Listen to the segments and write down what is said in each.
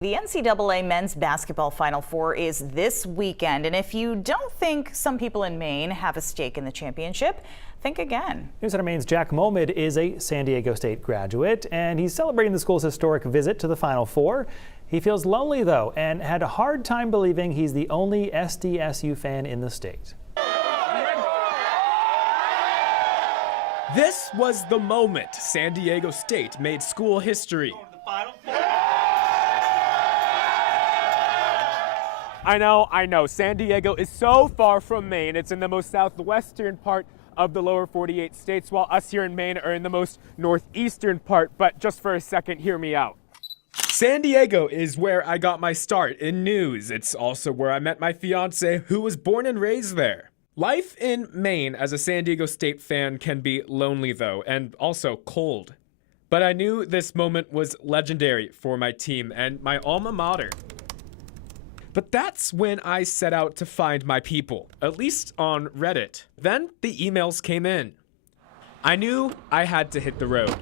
The NCAA men's basketball Final Four is this weekend, and if you don't think some people in Maine have a stake in the championship, think again. News Center Maine's Jack Molmud is a San Diego State graduate, and he's celebrating the school's historic visit to the Final Four. He feels lonely, though, and had a hard time believing he's the only SDSU fan in the state. This was the moment San Diego State made school history. I know. San Diego is so far from Maine. It's in the most southwestern part of the lower 48 states, while us here in Maine are in the most northeastern part. But just for a second, hear me out. San Diego is where I got my start in news. It's also where I met my fiance, who was born and raised there. Life in Maine as a San Diego State fan can be lonely, though, and also cold. But I knew this moment was legendary for my team and my alma mater. But that's when I set out to find my people, at least on Reddit. Then the emails came in. I knew I had to hit the road.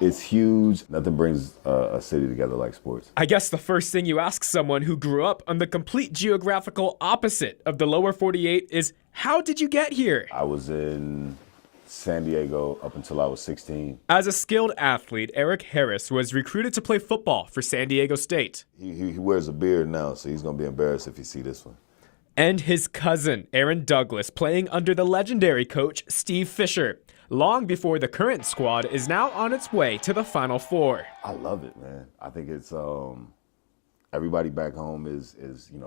It's huge. Nothing brings a city together like sports. I guess the first thing you ask someone who grew up on the complete geographical opposite of the lower 48 is, how did you get here? I was in San Diego up until I was 16. As a skilled athlete, Eric Harris was recruited to play football for San Diego State. He wears a beard now, so he's going to be embarrassed if he see this one. And his cousin, Aaron Douglas, playing under the legendary coach Steve Fisher, long before the current squad is now on its way to the Final Four. I love it, man. I think it's everybody back home is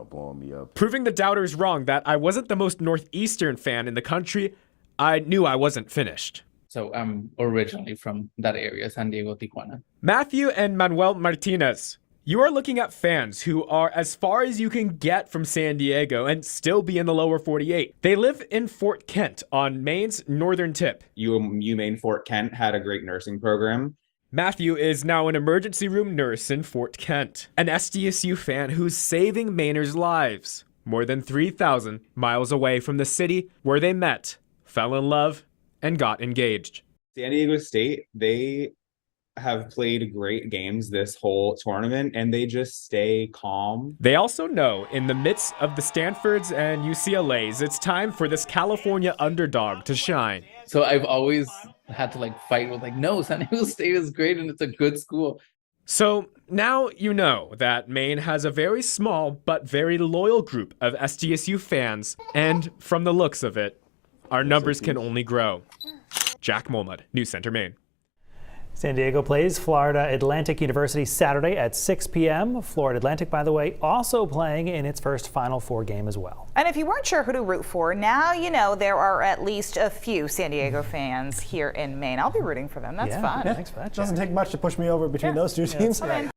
blowing me up. Proving the doubters wrong that I wasn't the most northeastern fan in the country, I knew I wasn't finished. So I'm originally from that area, San Diego, Tijuana. Matthew and Manuel Martinez, you are looking at fans who are as far as you can get from San Diego and still be in the lower 48. They live in Fort Kent on Maine's northern tip. Maine Fort Kent had a great nursing program. Matthew is now an emergency room nurse in Fort Kent, an SDSU fan who's saving Mainers' lives, more than 3,000 miles away from the city where they met, fell in love, and got engaged. San Diego State, they have played great games this whole tournament, and they just stay calm. They also know in the midst of the Stanfords and UCLAs, it's time for this California underdog to shine. So I've always had to fight with no, San Diego State is great and it's a good school. So now you know that Maine has a very small but very loyal group of SDSU fans, and from the looks of it, our numbers can only grow. Jack Molmud, News Center, Maine. San Diego plays Florida Atlantic University Saturday at 6 p.m. Florida Atlantic, by the way, also playing in its first Final Four game as well. And if you weren't sure who to root for, now you know there are at least a few San Diego fans here in Maine. I'll be rooting for them. That's fun. Yeah. Thanks for that, Jack. Doesn't take much to push me over between those two teams.